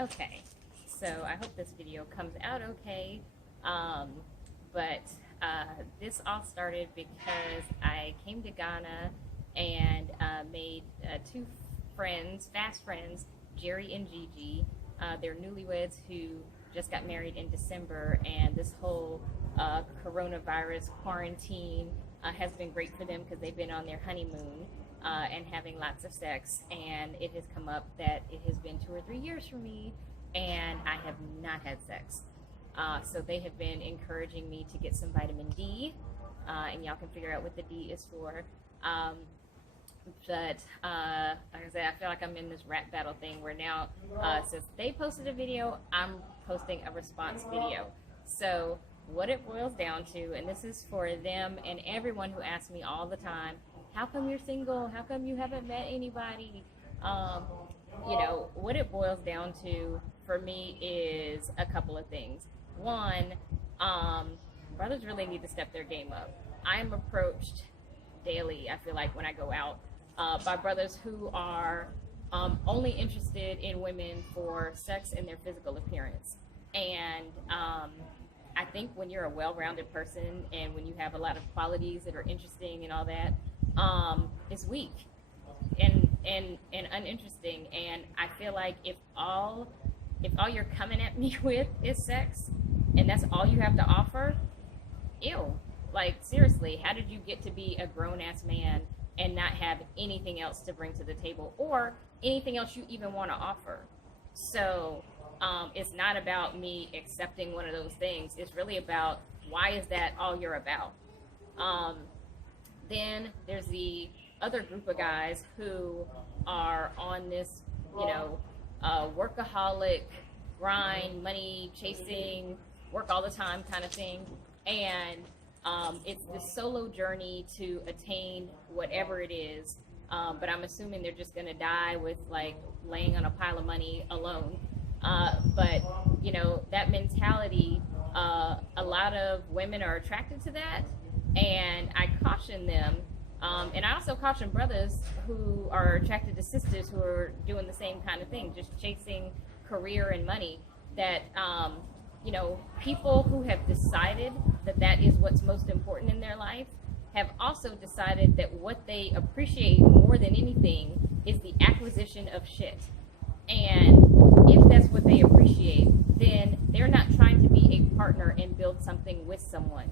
Okay, so I hope this video comes out okay. But this all started because I came to Ghana and made two friends, fast friends, Jerry and Gigi. They're newlyweds who just got married in December, and this whole coronavirus quarantine has been great for them because they've been on their honeymoon and having lots of sex. And it has come up that it has been 2 or 3 years for me, and I have not had sex. So they have been encouraging me to get some vitamin D, and y'all can figure out what the D is for. But like I said, I feel like I'm in this rap battle thing where now, since they posted a video, I'm posting a response video. So what it boils down to, and this is for them and everyone who asks me all the time, how come you're single? How come you haven't met anybody? What it boils down to for me is a couple of things. One, brothers really need to step their game up. I am approached daily, I feel like, when I go out, by brothers who are only interested in women for sex and their physical appearance. And I think when you're a well-rounded person and when you have a lot of qualities that are interesting and all that, it's weak and uninteresting. And I feel like if all you're coming at me with is sex and that's all you have to offer, ew. Like, seriously, how did you get to be a grown-ass man and not have anything else to bring to the table or anything else you even want to offer? So it's not about me accepting one of those things. It's really about, why is that all you're about? Then there's the other group of guys who are on this, workaholic grind, money chasing, work all the time kind of thing. And it's the solo journey to attain whatever it is. But I'm assuming they're just going to die with, like, laying on a pile of money alone. But that mentality, a lot of women are attracted to that. And I caution them. And I also caution brothers who are attracted to sisters who are doing the same kind of thing, just chasing career and money, that, people who have decided that that is what's most important in their life have also decided that what they appreciate more than anything is the acquisition of shit. And if that's what they appreciate, then they're not trying to be a partner and build something with someone.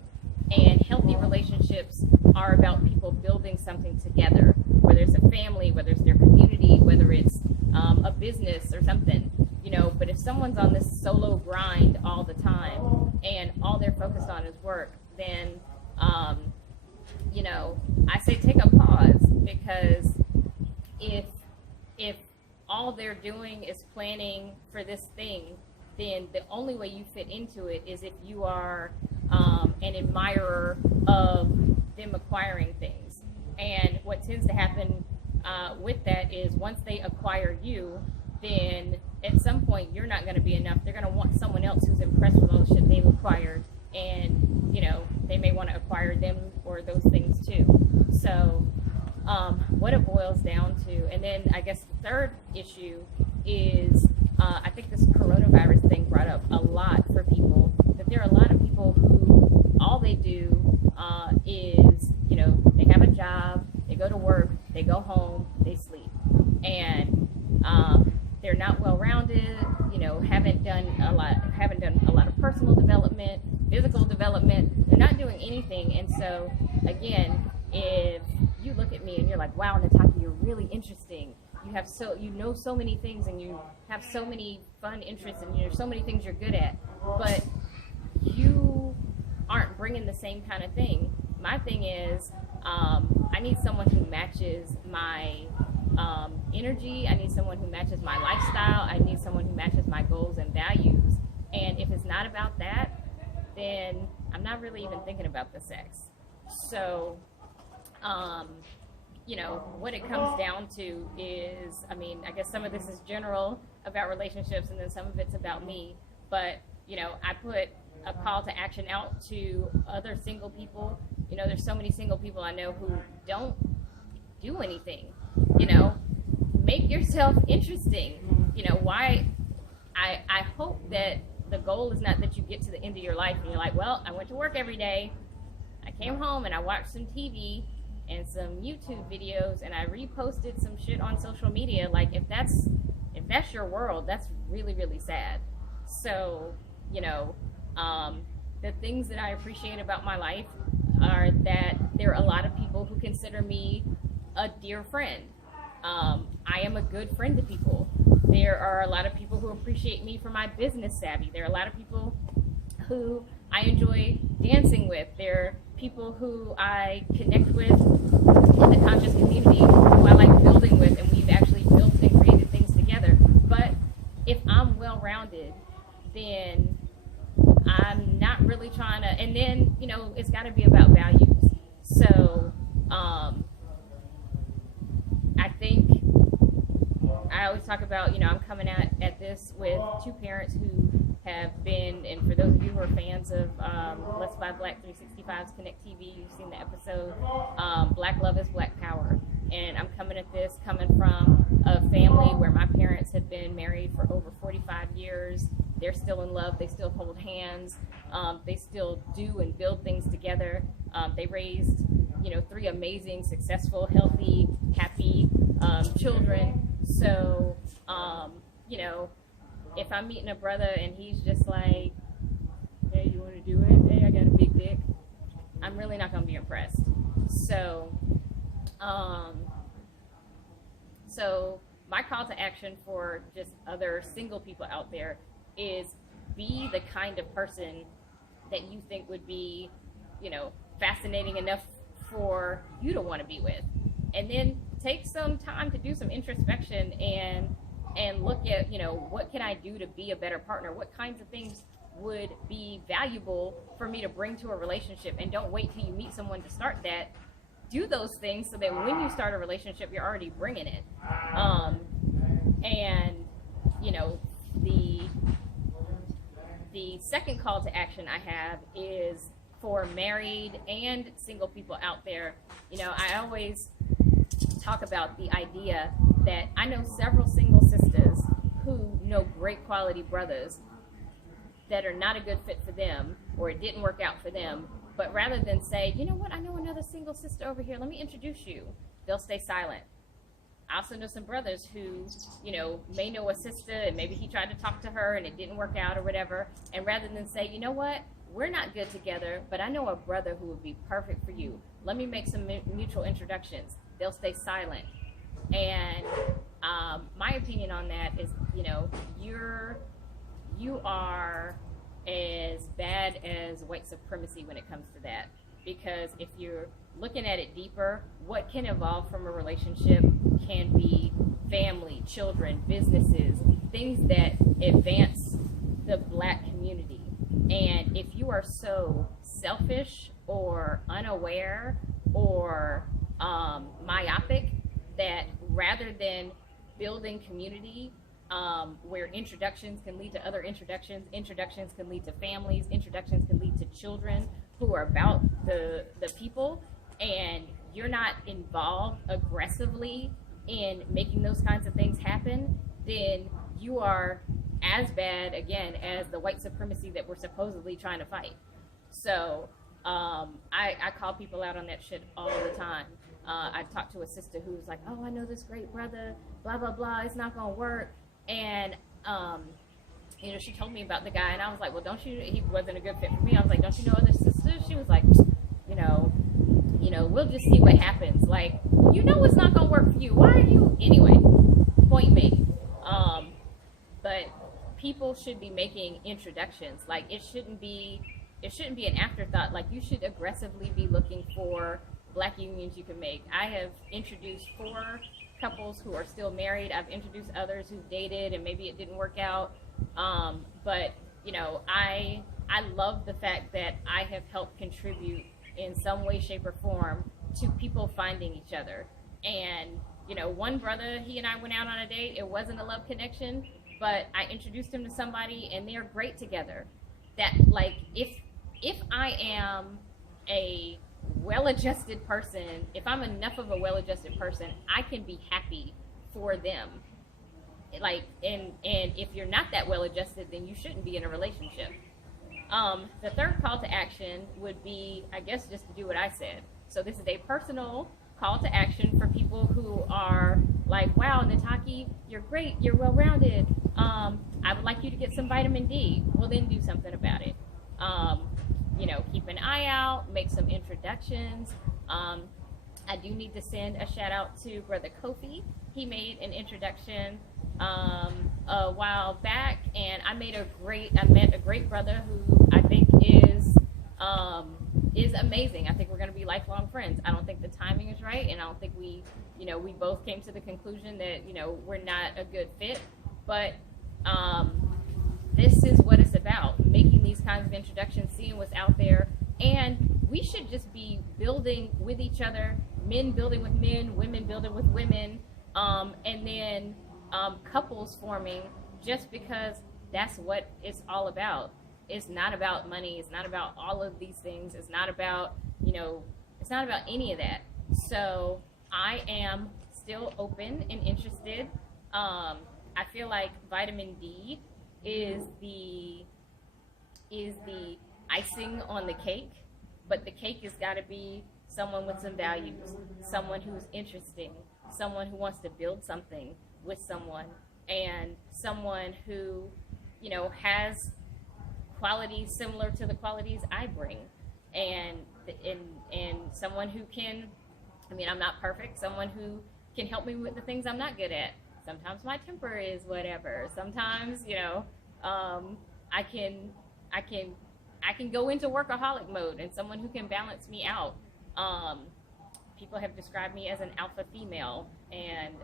And healthy relationships are about people building something together, whether it's a family, whether it's their community, whether it's a business or something. But if someone's on this solo grind all the time and all they're focused on is work, then I say take a pause, because if all they're doing is planning for this thing, then the only way you fit into it is if you are an admirer of them acquiring things. And what tends to happen with that is, once they acquire you, then at some point you're not going to be enough. They're going to want someone else who's impressed with all the shit they've acquired, and they may want to acquire them or those things too. So what it boils down to, and then I guess the third issue is, I think this coronavirus thing brought up a lot for people, that there are a lot of people who all they do is, they have a job, they go to work, they go home, they sleep, and they're not well-rounded, haven't done a lot of personal development, physical development. They're not doing anything. And so, again, if you look at me and you're like, wow, Nataki, you're really interesting. You know so many things, and you have so many fun interests, and there's so many things you're good at, but you aren't bringing the same kind of thing. My thing is, I need someone who matches my energy. I need someone who matches my lifestyle. I need someone who matches my goals and values. And if it's not about that, then I'm not really even thinking about the sex. So, what it comes down to is, I guess some of this is general about relationships, and then some of it's about me. But, I put a call to action out to other single people. There's so many single people I know who don't do anything. Make yourself interesting. Why? I hope that the goal is not that you get to the end of your life and you're like, well, I went to work every day, I came home and I watched some TV and some YouTube videos and I reposted some shit on social media. Like, if that's your world, that's really, really sad. So, you know, the things that I appreciate about my life are that there are a lot of people who consider me a dear friend. I am a good friend to people. There are a lot of people who appreciate me for my business savvy. There are a lot of people who I enjoy dancing with. There are people who I connect with in the conscious community who I like building with, and we've actually built and created things together. But if I'm well-rounded, then I'm not really trying to, and then, you know, it's got to be about values. So I think I always talk about, you know, I'm coming at this with two parents who have been, and for those of you who are fans of Let's Buy Black 365's Connect TV, you've seen the episode, Black Love is Black Power. And I'm coming at this coming from a family where my parents have been married for over 45 years. They're still in love. They still hold hands. They still do and build things together. They raised, you know, 3 amazing, successful, healthy, happy children. So, you know, if I'm meeting a brother and he's just like, hey, you want to do it? Hey, I got a big dick. I'm really not going to be impressed. So my call to action for just other single people out there is be the kind of person that you think would be, you know, fascinating enough for you to want to be with. And then take some time to do some introspection and look at, you know, what can I do to be a better partner? What kinds of things would be valuable for me to bring to a relationship? And don't wait till you meet someone to start that. Do those things so that when you start a relationship, you're already bringing it. And, you know, the second call to action I have is for married and single people out there. You know, I always talk about the idea that I know several single sisters who know great quality brothers that are not a good fit for them, or it didn't work out for them, but rather than say, you know what, I know another single sister over here, let me introduce you, they'll stay silent. I also know some brothers who, you know, may know a sister and maybe he tried to talk to her and it didn't work out or whatever, and rather than say, you know what, we're not good together, but I know a brother who would be perfect for you, let me make some mutual introductions, they'll stay silent. And my opinion on that is, you know, you are as bad as white supremacy when it comes to that. Because if you're looking at it deeper, what can evolve from a relationship can be family, children, businesses, things that advance the Black community. And if you are so selfish or unaware or myopic that rather than building community, where introductions can lead to other introductions, introductions can lead to families, introductions can lead to children who are about the people, and you're not involved aggressively in making those kinds of things happen, then you are as bad, again, as the white supremacy that we're supposedly trying to fight. So I call people out on that shit all the time. I talked to a sister who was like, oh, I know this great brother, blah, blah, blah, it's not going to work. And, you know, she told me about the guy, and I was like, well, don't you, he wasn't a good fit for me. I was like, don't you know other sisters? She was like, you know, we'll just see what happens. Like, you know it's not going to work for you. Why are you, anyway, point made. But people should be making introductions. Like, it shouldn't be an afterthought. Like, you should aggressively be looking for Black unions you can make. I have introduced 4 couples who are still married. I've introduced others who dated and maybe it didn't work out. But, you know, I love the fact that I have helped contribute in some way, shape, or form to people finding each other. And, you know, one brother, he and I went out on a date. It wasn't a love connection, but I introduced him to somebody and they're great together. That, like, if I am a well-adjusted person, if I'm enough of a well-adjusted person, I can be happy for them. like, and if you're not that well adjusted, then you shouldn't be in a relationship. The third call to action would be, I guess, just to do what I said. So this is a personal call to action for people who are like, wow, Nataki, you're great, you're well-rounded. I would like you to get some vitamin D. Well, then do something about it. Keep an eye out, make some introductions. I do need to send a shout out to Brother Kofi. He made an introduction a while back, and I met a great brother who I think is amazing. I think we're going to be lifelong friends. I don't think the timing is right, and I don't think we both came to the conclusion that, we're not a good fit, but this is what it's about, making these kinds of introductions, seeing what's out there, and we should just be building with each other, men building with men, women building with women, and then couples forming, just because that's what it's all about. It's not about money. It's not about all of these things. It's not about, it's not about any of that. So I am still open and interested. I feel like vitamin D is the icing on the cake, but the cake has got to be someone with some values, someone who's interesting, someone who wants to build something with someone, and someone who, has qualities similar to the qualities I bring, and someone who can, I'm not perfect, someone who can help me with the things I'm not good at. Sometimes my temper is whatever. Sometimes, I can go into workaholic mode, and someone who can balance me out. People have described me as an alpha female, and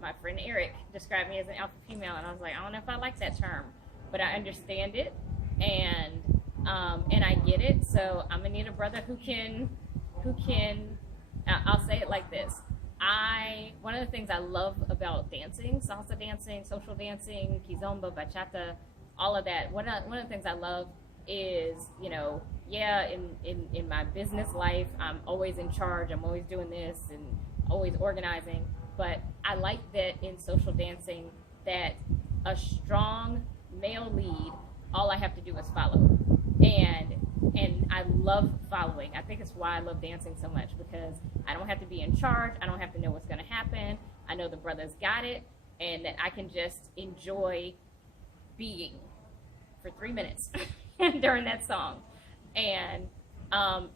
my friend Eric described me as an alpha female, and I was like, I don't know if I like that term, but I understand it, and I get it. So I'm gonna need a brother who can. I'll say it like this. One of the things I love about dancing, salsa dancing, social dancing, kizomba, bachata, all of that. One of the things I love is, in my business life, I'm always in charge. I'm always doing this and always organizing. But I like that in social dancing, that a strong male lead, all I have to do is follow. And I love following. I think it's why I love dancing so much, because I don't have to be in charge. I don't have to know what's going to happen. I know the brothers got it, and that I can just enjoy being for 3 minutes during that song. And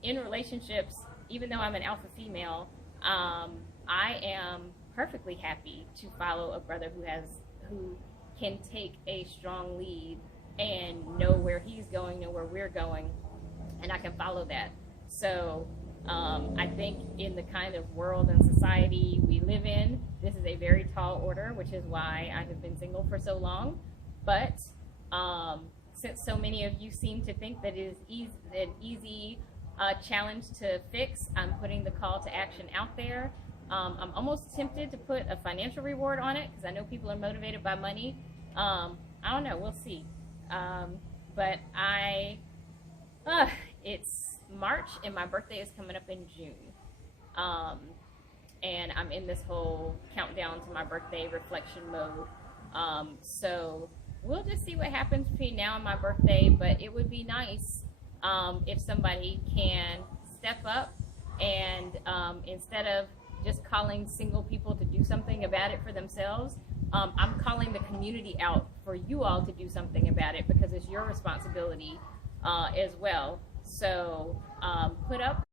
in relationships, even though I'm an alpha female, I am perfectly happy to follow a brother who can take a strong lead and know where he's going, know where we're going, and I can follow that. So I think in the kind of world and society we live in, this is a very tall order, which is why I have been single for so long. But since so many of you seem to think that it is an easy challenge to fix, I'm putting the call to action out there. I'm almost tempted to put a financial reward on it, because I know people are motivated by money. I don't know, we'll see. But it's March, and my birthday is coming up in June. And I'm in this whole countdown to my birthday reflection mode. So we'll just see what happens between now and my birthday, but it would be nice if somebody can step up and instead of just calling single people to do something about it for themselves, I'm calling the community out for you all to do something about it, because it's your responsibility as well. So put up